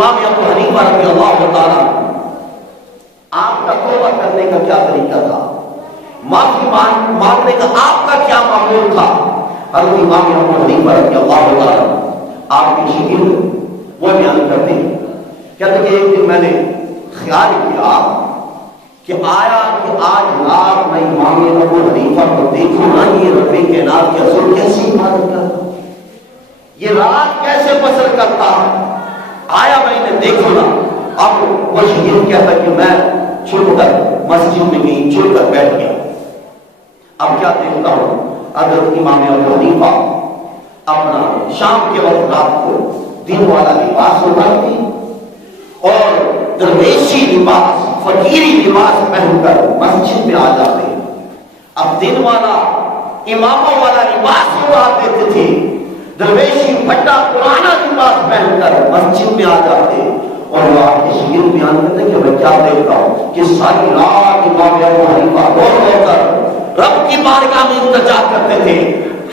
امام ابو حنیفہ رضی اللہ تعالیٰ آپ کا توبہ کرنے کا کیا طریقہ تھا، معافی مانگنے کا آپ کا کیا معمول تھا؟ حضرت امام ابو حنیفہ رضی اللہ تعالیٰ آپ کی شکل وہ بیان کرتے ہیں، کہتے کہ ایک دن میں نے خیال کیا کہ آیا کہ آج رات میں امام ابو حنیفہ کو دیکھوں نا، یہ رب کائنات کے حضور کیسی عبادت کرتا، یہ رات کیسے بسر کرتا، آیا میں نے دیکھوں نا۔ اب وہ شہید کہتا کہ میں چھپ کر مسجد میں گئی، چھپ کر بیٹھ گیا۔ اب کیا دیکھتا ہوں، حضرت امام ابو حنیفہ اپنا شام کے وقت رات کو دن والا لباس اتارتے اور درویشی لباس، فقیری لباس پہن کر مسجد میں آ جاتے ہیں۔ اب دن والا اماموں والا لباس اتار دیتے تھے، درویشی پھٹا پرانا لباس پہن کر مسجد میں آ جاتے ہیں۔ اور وہ آپ کے شگیر بیان کرتے کہ میں کیا دیکھتا ہوں کہ ساری رات امام ابو حنیفہ رو رو کر رب کی بارگاہ میں التجا کرتے تھے،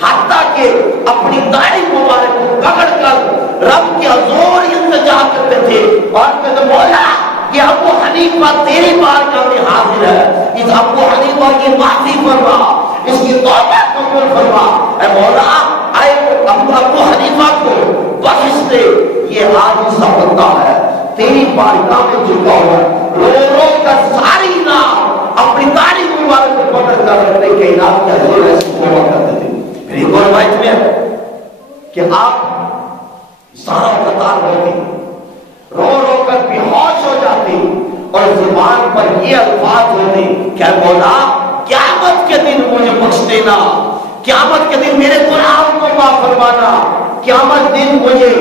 حتیٰ کہ اپنی داڑھی مبارک کو پکڑ کر رب کے حضور التجا کرتے تھے اور کہتے مولا کہ ابو حنیفہ تیری بارگاہ میں حاضر ہے، اس ابو حنیفہ کی معافی فرما، اس کی توبہ قبول فرما، اے مولا اے ابو حنیفہ کو بخش دے، یہ آج سا بندہ ہے تیری بارگاہ میں جھکا ہوا، رو رو کر ساری رات اپنی داڑھی مبارک کو پکڑ کر رب کائنات کے حضور ایسی توبہ کرتے تھے۔ پھر ایک اور روایت میں ہے کہ آپ سارا قطار ہوتے، رو رو کر بے ہوش ہو جاتے اور زبان پر یہ الفاظ ہوتے کہ مولا قیامت کے دن مجھے بخش دینا، قیامت کے دن میرے گناہوں کو معاف فرمانا، قیامت دن مجھے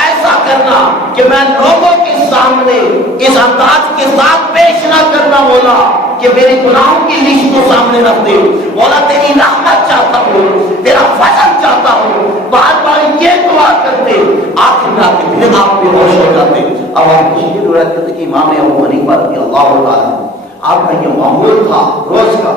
ایسا کرنا کہ میں لوگوں کے سامنے اس انداز کے ساتھ پیش نہ کرنا مولا کہ میرے گناہوں کی لسٹ کو سامنے رکھ دے، مولا تیری رحمت چاہتا ہوں، تیرا فضل چاہتا ہوں، بار بار یہ دعا کرتے، آخر میں آتے پھر آپ بے ہوش ہو جاتے۔ اب آپ کی روایت کرتے کہ امام ابو حنیفہ رضی اللہ تعالیٰ آپ کا یہ معمول تھا روز کا